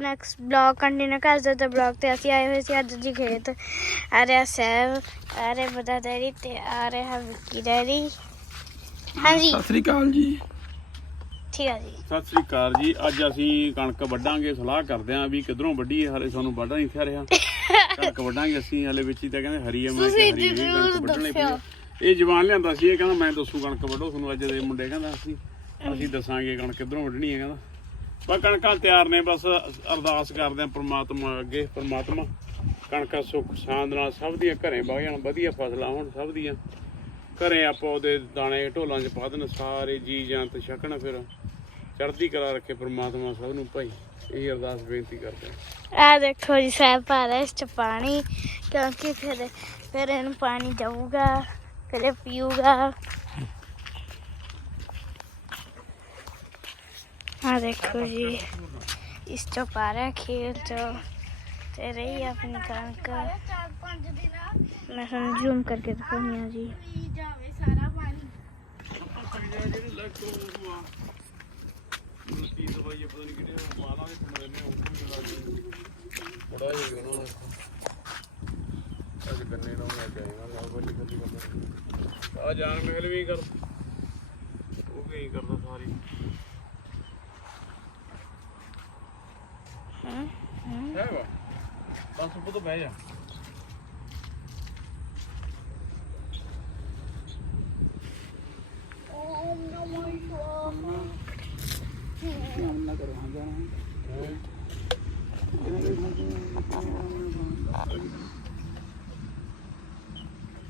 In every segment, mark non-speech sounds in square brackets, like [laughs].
Next blog continue ਕਰਦੇ ਤਾਂ blog ਤੇ ਅਸੀਂ ਆਏ ਹੋਏ ਸੀ ਅੱਜ ਜੀ ਖੇਤ। ਆ ਰਿਹਾ ਸੈਬ ਆ ਰਿਹਾ ਬਦਾ ਡੈਡੀ ਤੇ ਆ ਰਿਹਾ ਵਿੱਕੀ ਡੈਡੀ। ਹਾਂਜੀ। ਸਤਿ ਸ੍ਰੀ ਅਕਾਲ ਜੀ। ਠੀਕ ਆ ਜੀ। ਸਤਿ ਸ੍ਰੀ ਅਕਾਲ ਜੀ। ਅੱਜ ਅਸੀਂ ਕਣਕ ਵੱਢਾਂਗੇ ਸਲਾਹ ਕਰਦੇ ਆਂ ਵੀ ਕਿਧਰੋਂ ਵੱਢੀਏ ਹਲੇ ਸਾਨੂੰ ਵੱਢਾ ਨਹੀਂ ਥਿਆ ਰਿਹਾ। ਕਣਕ ਵੱਢਾਂਗੇ ਅਸੀਂ ਹਲੇ ਵਿੱਚ ਹੀ ਤਾਂ ਕਹਿੰਦੇ ਹਰੀ ਆ ਮੈਂ ਕਿਹਾ ਹਰੀ ਨਹੀਂ ਕਣਕ ਵੱਢਣੀ ਪਈ ਇਹ ਜਵਾਨ ਲਿਆਂਦਾ ਸੀ ਇਹ ਕਹਿੰਦਾ ਮੈਂ ਦੱਸੂ ਕਣਕ ਵੱਢੋ ਤੁਹਾਨੂੰ ਅੱਜ ਦੇ ਮੁੰਡੇ ਕਹਿੰਦਾ ਅਸੀਂ। ਅਸੀਂ ਦੱਸਾਂਗੇ ਕਣਕ ਕਿਧਰੋਂ ਵੱਢਣੀ ਹੈ ਕਹਿੰਦਾ। ਬਸ ਕਣਕਾਂ ਤਿਆਰ ਨੇ, ਬਸ ਅਰਦਾਸ ਕਰਦੇ ਆਂ ਪ੍ਰਮਾਤਮਾ ਅੱਗੇ, ਪ੍ਰਮਾਤਮਾ ਕਣਕਾਂ ਸੁੱਖ ਸ਼ਾਂਤ ਨਾਲ ਸਭ ਦੀਆਂ ਘਰੇ ਵਗ ਜਾਣ, ਵਧੀਆ ਫਸਲਾਂ ਹੋਣ ਸਭ ਦੀਆਂ। ਘਰੇ ਆਪਾਂ ਉਹਦੇ ਦਾਣੇ ਢੋਲਾਂ 'ਚ ਪਾ ਦੇਣ, ਸਾਰੇ ਜੀ ਜਾਨ ਤੇ ਛਕਣ ਫਿਰ। ਚੜ੍ਹਦੀ ਕਲਾ ਰੱਖੇ ਪ੍ਰਮਾਤਮਾ ਸਭ ਨੂੰ ਭਾਈ, ਇਹ ਅਰਦਾਸ ਬੇਨਤੀ ਕਰਦੇ ਹਾਂ। ਆ ਦੇਖੋ ਜੀ, ਸਾਹਿਬ ਪਾ ਇਸ ਚ ਪਾਣੀ, ਕਿਉਂਕਿ ਫਿਰ ਫਿਰ ਇਹਨੂੰ ਪਾਣੀ ਜਾਊਗਾ ਫਿਰ ਪੀਊਗਾ। ਆ ਦੇਖੋ ਜੀ ਇਸ ਚ ਪਾ ਰਿਹਾ ਖੇਲ ਚ ਤੇ ਰਹੀ ਆਪਣੀ ਕਣਕ ਮੈਂ ਤੁਹਾਨੂੰ ਜ਼ੂਮ ਕਰਕੇ ਦਿਖਾਉਂਦੀ ਹਾਂ ਜੀ ਕੀ ਦਵਾਈ ਪਤਾ ਨਹੀਂ ਕਿਹੜੇ ਮਾਲਾਂ ਦੇ ਪਿੰਡ ਦੇ ਨੇ ਉਹ ਵੀ ਲੱਗ ਬੜਾ ਹੀ ਉਹਨਾਂ ਨੇ ਅੱਜ ਗੰਨੇ ਨੂੰ ਲੈ ਕੇ ਆਏਗਾ ਨਾ ਬੱਲੀ ਬੱਲੀ ਬੱਲੀ ਆ ਜਾਨ ਮਹਿਲ ਵੀ ਕਰ ਉਹ ਵੀ ਇਹੀ ਕਰਦਾ ਸਾਰੀ ਹੈ ਵਾ ਬਸ ਉੱਪਰ ਤੋਂ ਬਹਿ ਜਾ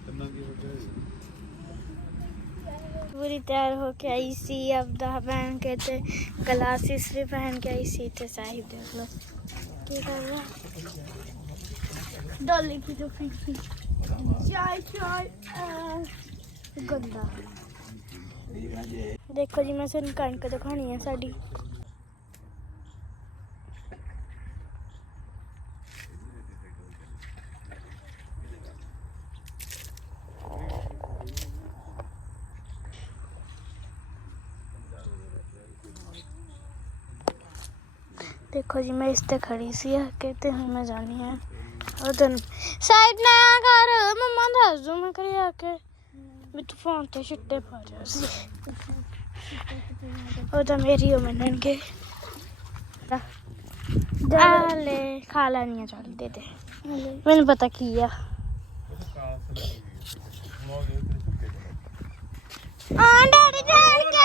ਕਿੰਨਾ ਕੀ ਹੋ ਗਿਆ पूरी तैयार होके आई सी अब दा पहन के ते ग्लासेस भी पहन के आई सी ते साहिब देख लो क्या कर रहा डॉली की तो फिर थी चाय चाय अह, गंदा ਦੇਖੋ ਜੀ ਮੈਂ ਤੁਹਾਨੂੰ ਕਣਕ ਦਿਖਾਣੀ ਆ ਸਾਡੀ ਦੇਖੋ ਜੀ ਮੈਂ ਇਸ ਤੇ ਖੜੀ ਸੀ ਆ ਕੇ ਤੇ ਹੁਣ ਮੈਂ ਜਾਣੀ ਆ ਉਹ ਦਿਨ ਸਾਈਡ ਨਾ ਆ ਕਰ ਮੰਮਾ ਦੱਸ ਦੂੰ ਮੈਂ ਕਰੀ ਆ ਕੇ। ਵੀ ਤੂੰ ਫੋਨ ਤੇ ਛਿੱਟੇ ਪਾ ਰਿਹਾ ਸੀ। ਉਹ ਤਾਂ ਮੇਰੀ ਉਹ ਮੰਨਣਗੇ। ਆਲੇ ਖਾ ਲੈਣੀਆਂ ਚੱਲ ਦੇ ਦੇ। ਮੈਨੂੰ ਪਤਾ ਕੀ ਆ। ਆ ਡੈਡੀ ਜਾਣ ਕੇ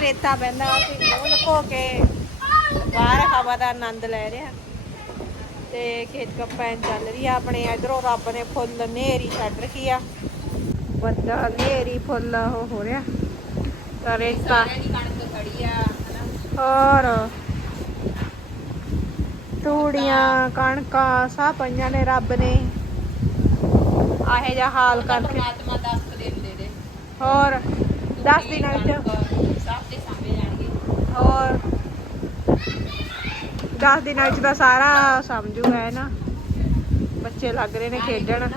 ਰੇਤਾ ਪੈਂਦਾ ਅਸੀਂ ਉਹ ਲੁਕੋ ਕੇ ਬਾਹਰ ਹਵਾ ਦਾ ਆਨੰਦ ਲੈ ਰਹੇ ਹਾਂ। ਤੇ ਖੇਤ ਕੰਪੈਨ ਚੱਲ ਰਹੀ ਆ ਆਪਣੇ ਇਧਰੋਂ ਰੱਬ ਨੇ ਫੁੱਲ ਨੇਰੀ ਛੱਡ ਰੱਖੀ ਆ। ਬੱਦਲ ਨੇਰੀ ਫੁੱਲ ਉਹ ਹੋ ਰਿਹਾ। ਤਾਂ ਰੇਤਾ ਹੋਰ? ਤੂੜੀਆਂ ਕਣਕਾਂ ਸਭ ਪਈਆਂ ਨੇ ਰੱਬ ਨੇ। ਆਹੇ ਜਿਹਾ ਹਾਲ ਕਰਕੇ। ਪਰਮਾਤਮਾ ਦੱਸ ਦੇ ਹੁੰਦੇ ਦੇ ਹੋਰ 10 ਦਿਨਾਂ ਵਿੱਚ ਸਭ ਦੇ ਸਾਹਮਣੇ ਜਾਣਗੇ ਹੋਰ 10 ਦਿਨਾਂ ਦਾ ਸਾਰਾ ਸਮਝੂ ਹੈ ਨਾ। ਬੱਚੇ ਲੱਗ ਰਹੇ ਨੇ ਖੇਡਣ।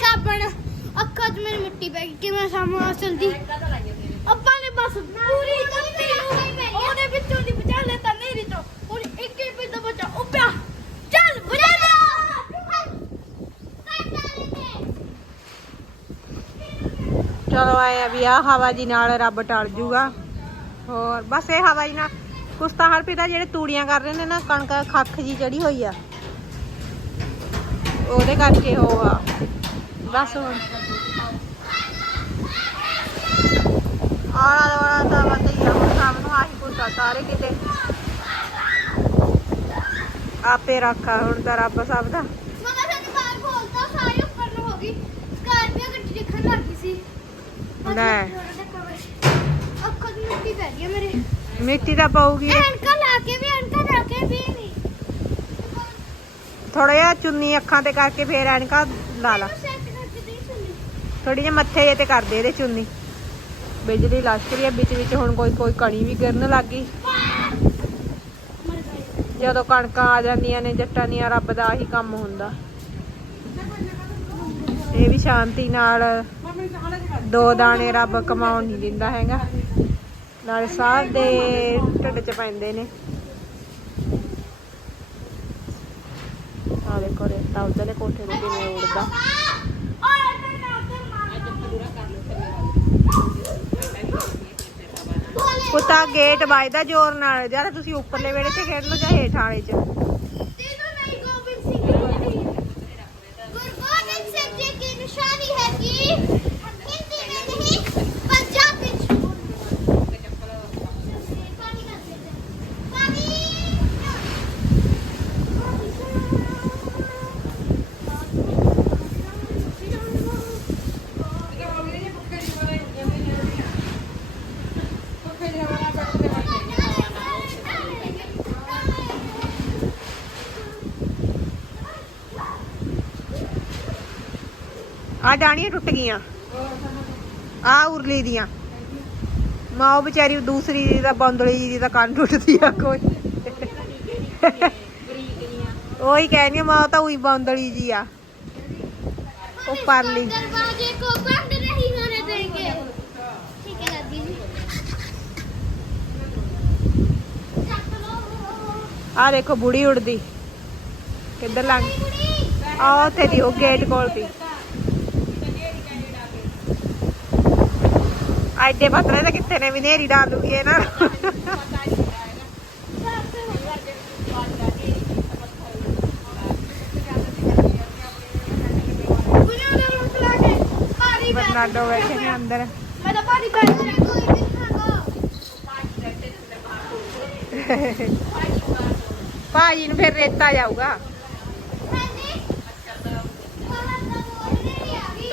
ਸਾਬਣ। ਅੱਖਾਂ 'ਚ ਮੇਰੀ ਮਿੱਟੀ ਪੈ ਗਈ ਕਿਵੇਂ ਸਾਮਾ ਸਾਹਮਣੇ ਅਸਲ ਅੱਪਾ ਨੇ ਬਸ ਪੂਰੀ ਚਲੋ ਆਏ ਆ ਵੀ ਆ ਹਵਾ ਜੀ ਨਾਲ ਰੱਬ ਟਲ ਜੂਗਾ। ਹੋਰ, ਬਸ ਇਹ ਹਵਾ ਜੀ ਨਾਲ। ਕੁਛ ਤਾਂ ਹਰ ਪਿਤਾ ਜਿਹੜੇ ਤੂੜੀਆਂ ਕਰ ਰਹੇ ਨੇ ਨਾ, ਕਣਕ ਖੱਖ ਜੀ ਚੜੀ ਹੋਈ ਆ। ਉਹਦੇ ਕਰਕੇ ਉਹ ਆ। ਬਸ ਹੁਣ। ਆਲਾ ਦਵਾਲਾ ਸਭ ਨੂੰ ਆਹੀ ਸਾਰੇ ਕਿਤੇ। ਆਪੇ ਰੱਖਾ ਹੁਣ ਤਾਂ ਰੱਬ ਸਭ ਦਾ। ਲੈ। ਅੱਖਾਂ ਦੀ ਮਿੱਟੀ ਪੈ ਗਈ ਹੈ ਮੇਰੇ। ਮਿੱਟੀ ਤਾਂ ਪਊਗੀ। ਐਨਕਾਂ ਲਾ ਕੇ ਵੀ ਐਨਕਾਂ ਲਾ ਕੇ ਵੀ ਨਹੀਂ ਥੋੜਾ ਜਿਹਾ ਚੁੰਨੀ ਅੱਖਾਂ ਤੇ ਕਰਕੇ ਫੇਰ ਐਨਕਾਂ ਲਾ ਲਾ। ਸੈੱਟ ਕਰਕੇ ਦੇ ਸੁਣੀ ਥੋੜੀ ਜਿਹੀ ਮੱਥੇ ਜੇ ਤੇ ਕਰ ਦੇ ਇਹਦੇ ਚੁੰਨੀ। ਬਿਜਲੀ ਲੱਗ ਰਹੀ ਹੈ ਵਿੱਚ ਵਿੱਚ ਹੁਣ ਕੋਈ ਕੋਈ ਕਣੀ ਵੀ ਗਿਰਨ ਲੱਗ ਗਈ। ਜਦੋਂ ਕਣਕਾਂ ਆ ਜਾਂਦੀਆਂ ਨੇ ਜੱਟਾਂ ਦੀਆਂ ਰੱਬ ਦਾ ਆਹੀ ਕੰਮ ਹੁੰਦਾ। ਇਹ ਵੀ ਸ਼ਾਂਤੀ ਨਾਲ ਦੋ ਦਾਣੇ ਰੱਬ ਕਮਾਉਣ ਨਹੀਂ ਦਿੰਦਾ ਹੈਗਾ। ਨਾਲ ਸਾਹ ਦੇ ਢਿੱਡ 'ਚ ਪੈਂਦੇ ਨੇ। ਆ ਦੇਖੋ ਰੇਤਾ ਉਧਰਲੇ ਕੋਠੇ ਤੇ ਕਿਵੇਂ ਉੜਦਾ ਪੁੱਤਾ ਗੇਟ ਵੱਜਦਾ ਜ਼ੋਰ ਨਾਲ। ਜਦ ਤੁਸੀਂ ਉੱਪਰਲੇ ਵਿਹੜੇ 'ਚ ਖੇਡ ਲਓ ਜਾਂ ਹੇਠ ਵਾਲੇ 'ਚ। ਆ ਡਾਣੀਆਂ ਟੁੱਟ ਗਈਆਂ। ਆ ਉਰਲੀ ਦੀਆਂ। ਮਾਂ ਉਹ ਵਿਚਾਰੀ ਦੂਸਰੀ ਦੀ ਤਾਂ ਬੰਦਲੀ ਦੀ ਤਾਂ ਕੰਨ ਟੁੱਟਦੀ ਆ ਕੋਈ। ਉਹੀ ਕਹਿੰਦੀ ਮਾਂ ਤਾਂ ਉਹੀ ਬੰਦਲੀ ਜੀ ਆ। ਉਹ ਪਰਲੀ। ਆ ਦੇਖੋ ਬੁੜੀ ਉੱਡਦੀ। ਕਿੱਧਰ ਲੰਘ ਆ ਉੱਥੇ ਦੀ ਉਹ ਗੇਟ ਕੋਲ ਦੀ। ਐਡੇ ਪਤਲੇ ਤਾਂ ਕਿੱਥੇ ਨੇ ਵੀ ਨੇਰੀ ਡਾਲ ਇਹਨਾਂ ਨੂੰ। ਬਰਨਾਡੋ ਬੈਠੇ ਨੇ ਅੰਦਰ ਮੈਂ ਤਾਂ ਭਾਰੀ ਬੈਠ ਨਹੀਂ ਭਾਜੀ ਨੂੰ ਫਿਰ ਰੇਤਾ ਜਾਊਗਾ ਹਾਂਜੀ ਬਾਹਰ ਤਾਂ ਬਹੁਤ ਨੇਰੀ ਆ ਗਈ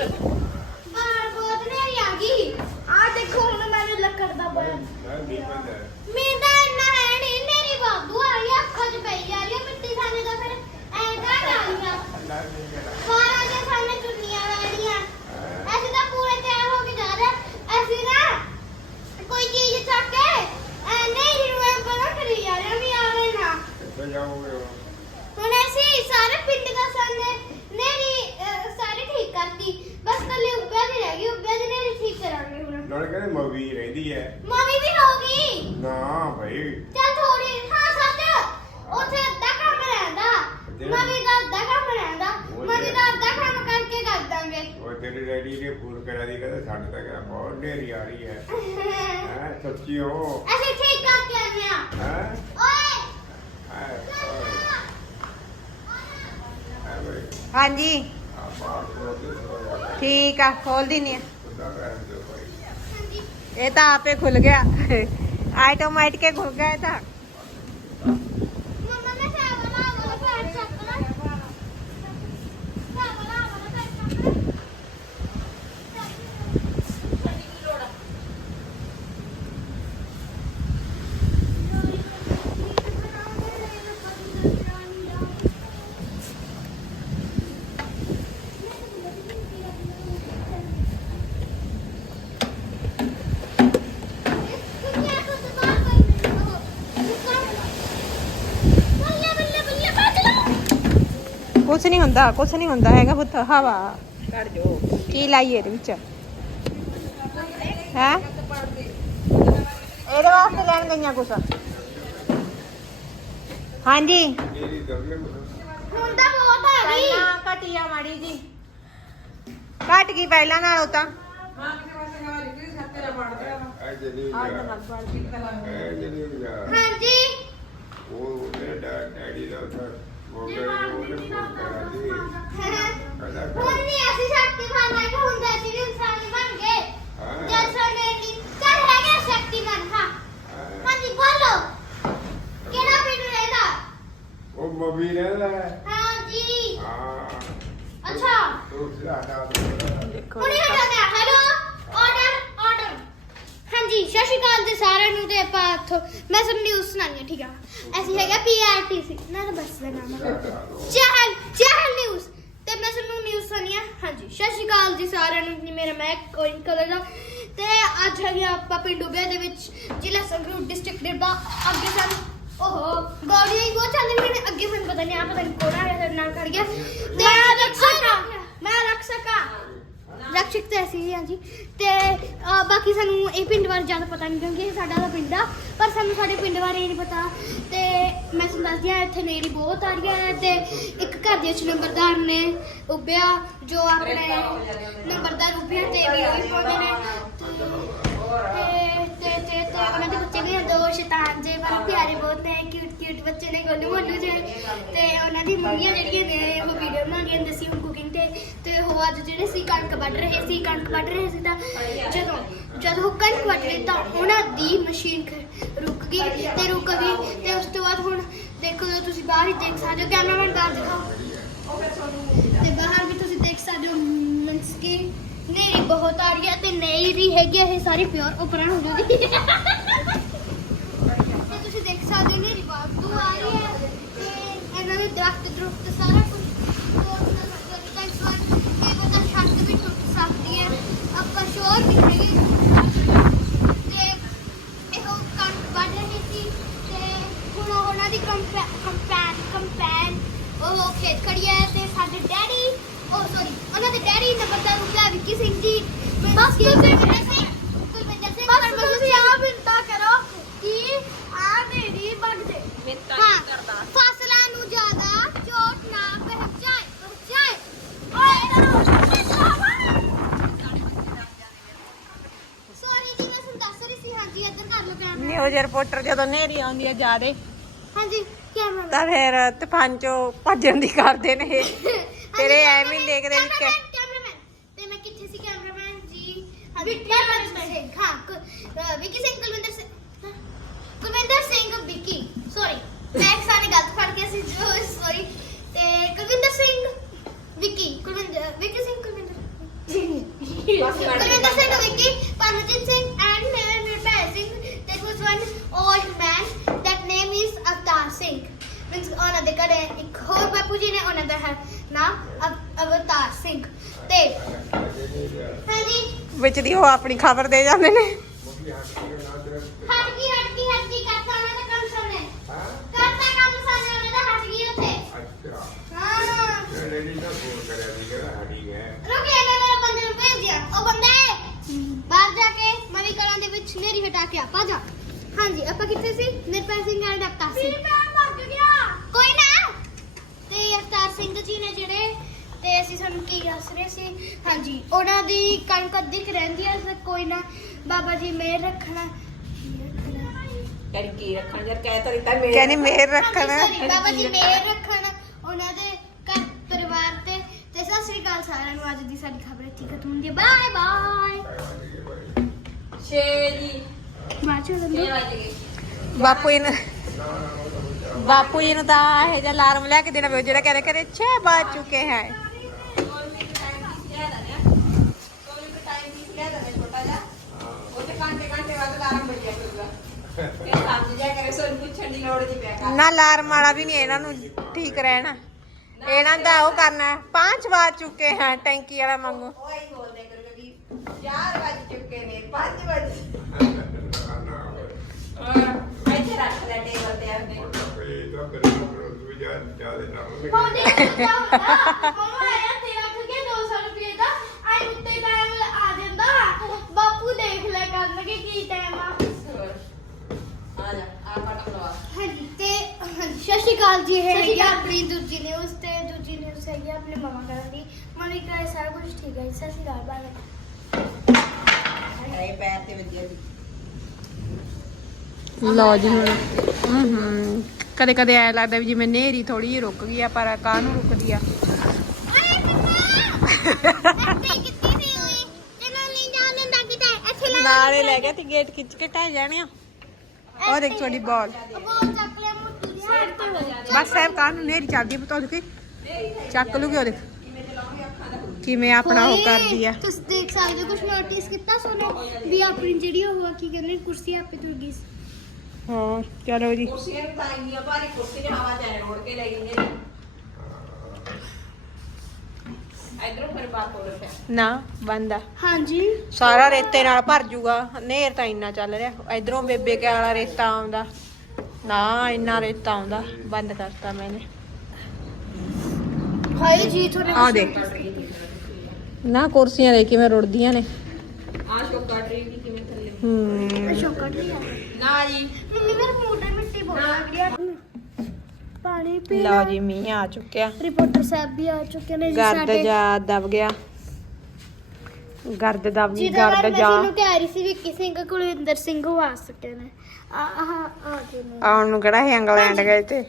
ਬਾਹਰ ਬਹੁਤ ਨੇਰੀ ਆ ਗਈ ਆ ਦੇਖੋ ਹੁਣ ਮੈਨੂੰ ਲੱਕੜ ਦਾ ਬੜਾ ਮੀਂਦਾ ਇੰਨਾ ਹੈ ਨਹੀਂ ਨੇਰੀ ਵਾਧੂ ਆ ਰਹੀ ਆ, ਅੱਖਾਂ 'ਚ ਪਈ ਜਾ ਰਹੀ ਆ ਮਿੱਟੀ ਸਾਨੇ ਦਾ ਫਿਰ ਐਂ ਕਰ ਡਾਲੀਆਂ ਬਾਹਰ ਦੇ ਸਾਨੇ ਚੁੰਨੀਆਂ ਲੈਣੀਆਂ ਅਸੀਂ ਤਾਂ ਪੂਰੇ ਤਿਆਰ ਹੋ ਕੇ ਜਾ ਰਹੇ ਅਸੀਂ ਨਾ ਕੋਈ ਚੀਜ਼ ਚੱਕ ਕੇ ਐ ਨਹੀਂ ਨੂੰ ਐਂ ਪਰਾਂ ਕਰੀ ਜਾ ਰਹੇ ਵੀ ਆਵੇ ਨਾ ਹੁਣ ਅਸੀਂ ਸਾਰੇ ਪਿੰਡ ਦਾ ਸਾਨੇ ਨੇਰੀ ਅਹ, ਸਾਰੇ ਠੀਕ ਕਰਤੀ ਬਸ ਕੱਲੇ ਉੱਪਰ ਦੀ ਰਹਿ ਗਈ ਉੱਪਰ ਦੀ ਨੇਰੀ ਠੀਕ ਕਰਾਂਗੇ ਹੁਣ ਨਾਲੇ ਕਹਿੰਦੇ ਮਵੀ ਰਹਿੰਦੀ ਹੈ ਮਾਮੀ ਵੀ ਹੋ ਗਈ ਨਾ ਭਾਈ ਚੱਲ ਥੋੜੀ ਹਾਂ ਸੱਚ ਉੱਥੇ ਅੱਧਾ ਕੰਮ ਰਹਿੰਦਾ ਮਾਮੀ ਦਾ ਅੱਧਾ ਕੰਮ ਰਹਿੰਦਾ ਮਾਮੀ ਦਾ ਅੱਧਾ ਕੰਮ ਕਰਕੇ ਕਰ ਦਾਂਗੇ ਉਹ ਤੇਰੇ ਡੈਡੀ ਨੇ ਫੋਨ ਕਰਿਆ ਦੀ ਕਹਿੰਦਾ ਸਾਡੇ ਤਾਂ ਕਹਿੰਦਾ ਬਹੁਤ ਢੇਰੀ ਆ ਰਹੀ ਹੈ ਹੈ ਸੱਚੀ ਹੋ ਅਸੀਂ ਠੀਕ ਕਰਕੇ ਆਏ ਆ ਹੈ? ਓਏ। ਹਾਂਜੀ। ਠੀਕ ਆ ਖੋਲ ਦਿੰਨੀ ਆ ਇਹ ਤਾਂ ਆਪੇ ਖੁੱਲ ਗਿਆ। ਆਟੋਮੈਟਿਕ ਹੀ ਖੁੱਲ ਗਿਆ ਇਹ ਤਾਂ ਮਮਾ ਮੈਂ ਸਾਵਾ ਲਾ ਵਾਲਾ ਪੈਰ ਚੱਕ ਲਾ ਸਾਵਾ ਲਾ ਵਾਲਾ ਪੈਰ ਚੱਕ ਲਾ ਬੱਲੇ ਬੱਲੇ ਬੱਲੇ ਭੱਜ ਲਓ ਕੁਛ ਨਹੀਂ ਹੁੰਦਾ ਕੁਛ ਨਹੀਂ ਹੁੰਦਾ ਹੈਗਾ ਪੁੱਤ ਹਵਾ। ਕਰ ਜੋ ਕੀ ਲਾਈਏ ਇਹਦੇ ਵਿੱਚ? ਹੈ? ਇਹਦੇ ਵਾਸਤੇ ਲੈਣ ਗਈਆਂ ਕੁਛ? ਹਾਂਜੀ। ਹੁਣ ਤਾਂ ਬਹੁਤ ਆ ਗਈ। ਪਹਿਲਾਂ ਘਟਿਆ ਮਾੜੀ ਜੀ। ਘਟ ਗਈ ਪਹਿਲਾਂ ਨਾਲੋਂ ਤਾਂ। ਹਾਂਜੀ। ਉਹ ਮੇਰੇ ਡੈਡੀ ਦਾ ਹੁਣ ਨਹੀਂ ਅਸੀਂ ਸ਼ਕਤੀਮਾਨ ਹੈ ਕਿ ਹੁੰਦਾ ਸੀ ਵੀ ਇਨਸਾਨ ਬਣ ਗਏ ਹਾਂ। ਜਦ ਸਾਡੇ ਲਈ ਚੱਲ ਹੈਗਾ ਸ਼ਕਤੀਮਾਨ ਹਾਂ ਹਾਂਜੀ। ਬੋਲੋ ਕਿਹੜਾ ਪਿੰਡ ਰਹਿੰਦਾ ਉਹ ਮ- ਵੀ ਰਹਿੰਦਾ ਹੈ। ਹਾਂ ਜੀ ਹਾਂ ਅੱਛਾ। ਤੂੰ ਸਾਡਾ ਦੇਖੋ। ਹੁਣੇ ਹਟਾ ਦਿਆ ਹੈਲੋ। ਹਾਂਜੀ ਸਤਿ ਸ਼੍ਰੀ ਅਕਾਲ ਜੀ ਸਾਰਿਆਂ ਨੂੰ ਤੇ ਆਪਾਂ ਇੱਥੋਂ ਮੈਂ ਤੁਹਾਨੂੰ ਨਿਊਜ਼ ਸੁਣਾਉਣੀ ਹੈ ਠੀਕ ਆ? ਅਸੀਂ ਹੈਗਾ ਪੀਆਰਟੀਸੀ ਨਾ ਤਾਂ ਬੱਸ ਦਾ ਨਾਮ ਹੈ ਚਹਿਲ ਚਹਿਲ ਨਿਊਜ਼ ਤੇ ਮੈਂ ਤੁਹਾਨੂੰ ਨਿਊਜ਼ ਸੁਣਾਉਣੀ ਹੈ। ਹਾਂਜੀ ਸਤਿ ਸ਼੍ਰੀ ਅਕਾਲ ਜੀ ਸਾਰਿਆਂ ਨੂੰ ਜੀ ਮੇਰਾ ਮੈਂ ਕੋਇਨ ਕਲਰ ਦਾ ਤੇ ਅੱਜ ਹੈਗੇ ਆਪਾਂ ਪਿੰਡ ਦੇ ਵਿੱਚ ਜ਼ਿਲ੍ਹਾ ਸੰਗਰੂਰ ਡਿਸਟ੍ਰਿਕਟ ਦੇ ਦਾ ਅੱਗੇ ਸਾਨੂੰ। ਓਹੋ ਗੌੜੀਆਂ ਹੀ ਬਹੁਤ ਚੱਲ ਰਹੀਆਂ ਨੇ। ਅੱਗੇ ਮੈਨੂੰ ਪਤਾ ਨਹੀਂ ਆ ਪਤਾ ਨਹੀਂ ਕੋਣਾ ਸਾਡੇ ਨਾਲ ਖੜ ਗਿਆ। ਮੈਂ ਰੱਖ ਸਕਾਂ। ਮੈਂ ਰੱਖ ਸਕਾਂ। ਰਕਸ਼ਕ ਤੇ ਅਸੀਂ ਜੀ। ਤੇ ਅਹ, ਬਾਕੀ ਸਾਨੂੰ ਇਹ ਪਿੰਡ ਬਾਰੇ ਜ਼ਿਆਦਾ ਪਤਾ ਨਹੀਂ ਕਿਉਂਕਿ ਇਹ ਸਾਡਾ ਦਾ ਪਿੰਡ ਆ ਪਰ ਸਾਨੂੰ ਸਾਡੇ ਪਿੰਡ ਬਾਰੇ ਇਹ ਨਹੀਂ ਪਤਾ। ਤੇ ਮੈਂ ਤੁਹਾਨੂੰ ਦੱਸਦੀ ਹਾਂ ਇੱਥੇ ਨੇਰੀ ਬਹੁਤ ਆ ਰਹੀਆਂ ਹੈ ਤੇ ਇੱਕ ਘਰ ਦੇ ਵਿੱਚ ਨੰਬਰਦਾਰ ਨੇ ਉੱਭਿਆ ਜੋ ਆਪਣੇ ਨੰਬਰਦਾਰ ਉੱਭਿਆ ਤੇ ਵੀਡੀਓ ਵੀ ਪਾਉਂਦੇ ਨੇ। ਤੇ ਤੇ ਤੇ ਤੇ ਉਹਨਾਂ ਦੇ ਬੱਚੇ ਵੀ ਦੋ ਸ਼ੈਤਾਨ ਜੇ ਪਰ ਪਿਆਰੇ ਬਹੁਤ ਨੇ ਕਿਊਟ ਕਿਊਟ ਬੱਚੇ ਨੇ ਗੋਲੂ ਮੋਲੂ ਜੇ ਤੇ ਉਹਨਾਂ ਦੀ ਮੰਮੀਆਂ ਜਿਹੜੀਆਂ ਨੇ ਉਹ ਵੀਡੀਓ ਬਣਾਉਂਦੀਆਂ ਹੁੰਦੀਆਂ ਸੀ ਕੁਕਿੰਗ ਤੇ ਤੇ ਉਹ ਅੱਜ ਜਿਹੜੇ ਸੀ ਕਣਕ ਵੱਢ ਰਹੇ ਸੀ ਕਣਕ ਵੱਢ ਰਹੇ ਸੀ ਤਾਂ ਜਦੋਂ ਜਦੋਂ ਉਹ ਕਣਕ ਵੱਢ ਰਹੇ ਤਾਂ ਉਹਨਾਂ ਦੀ ਮਸ਼ੀਨ ਰੁਕ ਗਈ ਤੇ ਰੁਕ ਗਈ ਤੇ ਉਸ ਤੋਂ ਬਾਅਦ ਹੁਣ ਦੇਖੋ ਤੁਸੀਂ ਬਾਹਰ ਹੀ ਦੇਖ ਸਕਦੇ ਹੋ ਕੈਮਰਾਮੈਨ ਬਾਹਰ ਦਿਖਾਓ ਤੇ ਬਾਹਰ ਵੀ ਤੁਸੀਂ ਦੇਖ ਸਕਦੇ ਹੋ ਮੀਨਸ ਕਿ ਨੇਰੀ ਬਹੁਤ ਆ ਰਹੀ ਹੈ ਤੇ ਨੇਰੀ ਹੈਗੀ ਇਹ ਸਾਰੀ ਪਿਓਰ ਉਪਰਨ ਹੋ ਜੂਗੀ ਤੇ ਤੁਸੀਂ ਦੇਖ ਸਕਦੇ ਹੋ ਨੇਰੀ ਬਹੁਤ ਆ ਰਹੀ ਹੈ ਤੇ ਇਹਨਾਂ ਦੇ ਦਰਖਤ ਦਰਖਤ ਸਾਰਾ ਕੁਝ ਆਪਾਂ ਸ਼ੋਰ ਵੀ ਹੈਗੇ ਤੇ ਇਹੋ ਕਣਕ ਵੱਢ ਰਹੀ ਸੀ ਤੇ ਹੁਣ ਉਹਨਾਂ ਦੀ ਕੰਪੈਨ ਕੰਪੈਨ ਉਹ ਖੇਤ ਖੜੀ ਹੈ ਤੇ ਸਾਡੇ ਡੈਡੀ, ਉਹ ਸੌਰੀ ਉਹਨਾਂ ਦੇ ਡੈਡੀ ਨੰਬਰਦਾਰ ਰੁਪਿਆ ਵਿੱਕੀ ਸਿੰਘ ਜੀ। ਬਸ ਕੁਲਵਿੰਦਰ ਸਿੰਘ ਕੁਲਵਿੰਦਰ ਸਿੰਘ ਬਸ ਤੁਸੀਂ ਆ ਬਿੰਤਾ ਕਰੋ ਕਿ ਆ ਮੇਰੀ ਬਗ ਦੇ ਮਿੰਤਾ ਹਾਂ ਨਹੀਂ ਕਰਦਾ? ਫਸਲਾਂ ਨੂੰ ਜ਼ਿਆਦਾ ਚੋਟ ਨਾ ਪਹੁੰਚਾਏ ਪਹੁੰਚਾਏ। ਓਏ ਸੌਰੀ ਜੀ ਮੈਂ ਤੁਹਾਨੂੰ ਦੱਸ ਰਹੀ ਸੀ ਹਾਂਜੀ ਇੱਧਰ ਕਰ ਲਓ ਕੈਮਰਾ ਨਿਊਜ਼ ਰਿਪੋਰਟਰ ਜਦੋਂ ਨੇਰੀ ਆਉਂਦੀ ਹੈ ਜ਼ਿਆਦੇ ਹਾਂਜੀ ਕੈਮਰਾ ਤਾਂ ਫਿਰ ਤੂਫਾਨ ਚੋਂ ਭੱਜਣ ਦੀ ਕਰਦੇ ਨੇ ਇਹ। [laughs] ਤੇਰੇ ਐਵੇਂ ਹੀ ਦੇਖਦੇ ਵੀ ਕਿ- ਕੈਮਰਾਮੈਨ ਤੇ ਮੈਂ ਕਿੱਥੇ ਸੀ ਕੈਮਰਾਮੈਨ ਜੀ ਹਾਂ ਵਿੱਕੀ ਸਿੰਘ ਹਾਂ ਕੁ- ਅਹ ਵਿੱਕੀ ਸਿੰਘ ਕੁਲਵਿੰਦਰ ਸਿੰਘ ਹਾਂ। ਕੁਲਵਿੰਦਰ ਸਿੰਘ ਵਿੱਕੀ ਸੌਰੀ ਮੈਂ ਇੱਕ ਸਾਨੇ ਗਲਤ ਫੜ ਗਿਆ ਸੀ ਜੋ ਸੌਰੀ ਤੇ Kulwinder Singh Vicky Kulwinder Vicky Singh Kulwinder Kulwinder Singh Vicky Paramjit Singh and Nirbhai Singh there was one old man. That name is Avtar Singh means ਉਹਨਾਂ ਦੇ ਘਰੇ ਇੱਕ ਹੋਰ ਬਾਪੂ ਜੀ ਨੇ ਉਹਨਾਂ ਦਾ ਹੈ ਨਾਮ ਅਵ- ਅਵਤਾਰ ਸਿੰਘ। ਤੇ ਹਾਂਜੀ। ਵਿੱਚ ਦੀ ਉਹ ਆਪਣੀ ਖਬਰ ਦੇ ਜਾਂਦੇ ਨੇ। ਹਟ ਗਈ ਹਟ ਗਈ ਹਟ ਗਈ ਕਰਤਾ ਉਹਨਾਂ ਦਾ ਕੰਮ ਸਾਹਮਣੇ। ਕਰਤਾ ਕੰਮ ਸਾਹਮਣੇ ਉਹਨਾਂ ਦਾ ਹਟ ਗਈ ਉੱਥੇ। ਹਾਂ। ਰੁਕ ਜਾ ਮੈਂ ਮੇਰੇ ਬੰਦੇ ਨੂੰ ਭੇਜ ਦਿਆ। ਉਹ ਬੰਦੇ ਬਾਹਰ ਜਾ ਕੇ ਮਵੀ ਕਲਾਂ ਦੇ ਵਿੱਚ ਨੇਰੀ ਹਟਾ ਕੇ ਆਪਾ ਜਾ। ਹਾਂਜੀ ਆਪਾਂ ਕਿੱਥੇ ਸੀ? ਨਿਰਪੈ ਸਿੰਘ ਗਿਆ ਕੋਈ ਨਾ। ਤੇ ਅਵਤਾਰ ਸਿੰਘ ਜੀ ਨੇ ਜਿਹੜੇ ਤੇ ਅਸੀਂ ਸਾਨੂੰ ਕੀ ਦੱਸ ਰਹੇ ਸੀ? ਹਾਂਜੀ ਉਹਨਾਂ ਦੀ ਕਣਕ ਅੱਧੀ ਕੁ ਰਹਿੰਦੀ ਹੈ ਤੇ ਕੋਈ ਨਾ। ਬਾਬਾ ਜੀ ਮਿਹਰ ਰੱਖਣਾ। ਕਰ ਕੀ ਰੱਖਣ? ਯਾਰ ਕਹਿ ਤਾਂ ਦਿੱਤਾ ਮੇਰੇ ਕਹਿੰਦੀ ਮੇਰ ਰੱਖਣ। sorry, ਬਾਬਾ ਜੀ ਮਿਹਰ ਰੱਖਣ? ਉਹਨਾਂ ਦੇ ਘਰ ਪਰਿਵਾਰ ਤੇ। ਤੇ ਸਤਿ ਸ੍ਰੀ ਅਕਾਲ ਸਾਰਿਆਂ ਨੂੰ ਅੱਜ ਦੀ ਸਾਡੀ ਖਬਰ ਇੱਥੇ ਖਤਮ ਹੁੰਦੀ ਹੈ ਬਾਏ ਬਾਏ। 6 ਜੀ। ਬਾਅਦ ਚ 6 ਵਜ ਗਏ। ਬਾਪੂ ਜੀ ਨੂੰ ਬਾਪੂ ਜੀ ਨੂੰ ਤਾਂ ਇਹ ਜਿਹਾ ਅਲਾਰਮ ਲੈ ਕੇ ਦੇਣਾ ਪਿਆ ਜਿਹੜਾ ਕਹਿੰਦੇ ਕਰੇ 6 ਵੱਜ ਚੁੱਕੇ ਹੈ। ਨਾ ਅਲਾਰਮ ਵਾਲਾ ਵੀ ਨਹੀਂ ਇਹਨਾਂ ਨੂੰ ਠੀਕ ਰਹਿਣਾ। ਇਹਨਾਂ ਦਾ ਉਹ ਕਰਨਾ ਹੈ, ਪੰਜ ਵੱਜ ਚੁੱਕੇ ਹੈ ਟੈਂਕੀ ਵਾਲਾ ਮੰਗੋ ਉਹ ਹੀ ਬੋਲਦੇ ਕਰੂਗਾ ਵੀ 4 ਵਜ ਚੁੱਕੇ ਨੇ 5 ਵਜ ਹਾਂ ਇੱਥੇ ਰੱਖ ਲੈ ਟੇਬਲ ਤੇ ਆਪਦੇ ਹੋਣੇ ਕਿੱਦਾਂ ਹੁੰਦਾ ਮਮਾ ਆਇਆ ਤੇਰਾ ਖਗੇ 200 ਰੁਪਏ ਦਾ ਆਈ ਉੱਤੇ ਟਾਈਮ ਆ ਜਾਂਦਾ ਬਾਪੂ ਦੇਖ ਲੈ ਕਰਨਗੇ ਕੀ ਟਾਈਮ ਆ ਆ ਜਾ ਆ ਪਟਕ ਲਵਾ ਹਾਂਜੀ ਤੇ ਹਾਂਜੀ, ਸਤਿ ਸ਼੍ਰੀ ਅਕਾਲ ਜੀ ਇਹ ਹੈਗੀ ਆਪਣੀ ਦੂਜੀ ਨਿਊਜ਼ ਤੇ ਦੂਜੀ ਨਿਊਜ਼ ਹੈਗੀ ਆ ਆਪਣੇ ਮਮਾ ਕਰਨ ਦੀ ਮਮੀ ਕਹੇ ਸਾਰਾ ਕੁਝ ਠੀਕ ਹੈ ਜੀ, ਸਤਿ ਸ਼੍ਰੀ ਅਕਾਲ ਬਾਏ ਹੈ ਪੈਰ ਤੇ ਵੱਜਿਆ ਜੀ ਲਓ ਜੀ ਹੁਣ। ਹੂੰ ਕਦੇ ਕਦੇ ਐ ਲੱਗਦਾ ਵੀ ਜਿਵੇਂ ਨੇਰੀ ਥੋੜੀ ਜਿਹੀ ਰੁਕ ਗਈ ਆ ਪਰ ਕਾਹਨੂੰ ਰੁਕਦੀ ਆ? ਓਏ ਕਿੱਥੇ ਐਕਟਿੰਗ ਕੀਤੀ ਸੀ ਓਏ? ਤੈਨੂੰ ਨਹੀਂ ਜਾਣ ਦਿੰਦਾ ਕਿਤੇ। ਇੱਥੇ ਲੈ ਨਾਲੇ ਲੈ ਗਿਆ ਤੇ ਗੇਟ ਖਿੱਚ ਕੇ ਟਹਿ ਜਾਣੇ ਆ। ਉਹ ਦੇਖ ਤੁਹਾਡੀ ਬਾਲ। ਬੋਲ ਚੱਕ ਲਿਆ ਮੋਟੂ ਦੀ ਹੱਥ ਤੋਂ। ਬਸ ਸਾਹਿਬ ਕਾਹ ਨੂੰ ਨੇਰੀ ਚੱਲਦੀ ਬਤਾ ਦੇਖੀ। ਚੱਕ ਲੂਗੀ ਉਹ ਦੇਖ ਕਿਵੇਂ ਆਪਣਾ ਉਹ ਕਰਦੀ ਆ। ਤੁਸੀਂ ਦੇਖ ਸਕਦੇ ਹੋ ਕੁਝ ਨੋਟਿਸ ਕੀਤਾ ਸੋਨੇ? ਵੀ ਆਪਣੀ ਜਿਹੜੀ ਉਹ ਆ, ਕੀ ਕਹਿੰਦੇ ਕੁਰਸੀ ਆਪੇ ਤੁਰ ਗਈ ਸੀ। ਹਾਂ ਚਲੋ ਜੀ। ਕੁਰਸੀਆਂ ਵੀ ਤਾਂ ਇੰਨੀਆਂ ਭਾਰੀ ਕੁਰਸੀ ਨੇ ਹਵਾ ਚ ਰੋੜ ਕੇ ਲੈ ਗਈ ਨੇ ਇਧਰੋਂ ਫਿਰ ਬਾਤ ਹੋ ਰਿਹਾ ਨਾ ਬੰਦ ਆ। ਹਾਂਜੀ। ਸਾਰਾ ਰੇਤੇ ਨਾਲ ਭਰ ਜੂਗਾ। ਨੇਰ ਤਾਂ ਇੰਨਾ ਚੱਲ ਰਿਹਾ। ਇਧਰੋਂ ਬੇਬੇ ਕੇ ਵਾਲਾ ਰੇਤਾ ਆਉਂਦਾ। ਨਾ ਇੰਨਾ ਰੇਤਾ ਆਉਂਦਾ। ਬੰਦ ਕਰਤਾ ਮੈਨੇ। ਹਾਏ ਜੀ ਤੁਹਾਡੇ ਆ ਦੇਖ। ਨਾ ਕੁਰਸੀਆਂ ਦੇ ਕਿਵੇਂ ਰੁੜਦੀਆਂ ਨੇ। ਆ ਸ਼ੋਕਾ ਟਰੀ ਦੀ ਕਿਵੇਂ ਥੱਲੇ। ਹੂੰ। ਅਸ਼ੋਕ ਕੱਢ ਲਿਆ ਨਾ ਜੀ। ਮੰਮੀ ਮੇਰੇ ਮੂੰਹ ਮਿੱਟੀ ਬਹੁਤ ਲੱਗ ਰਹੀ ਆ। ਪਾਣੀ ਪੀ ਲਓ ਜੀ ਮੀਂਹ ਆ ਚੁੱਕਿਆ। ਰਿਪੋਰਟਰ ਸਾਹਿਬ ਵੀ ਆ ਚੁੱਕੇ ਨੇ ਜੀ ਗਰਦ ਸਾਡੇ। ਜਾ ਦਬ ਗਿਆ। ਗਰਦ ਦਬ ਗਈ ਜਿਹਦਾ ਬਾਰੇ ਗਰਦ ਮੈਂ ਜਾ। ਤੁਹਾਨੂੰ ਕਹਿ ਰਹੀ ਸੀ ਵਿੱਕੀ ਸਿੰਘ ਕੁਲਵਿੰਦਰ ਸਿੰਘ ਉਹ ਆ ਸਕੇ ਨੇ। ਆ ਆ ਆ ਗਏ ਨੇ। ਆਉਣ ਨੂੰ ਕਿਹੜਾ ਹੈ ਇੰਗਲੈਂਡ ਗਏ ਤੇ?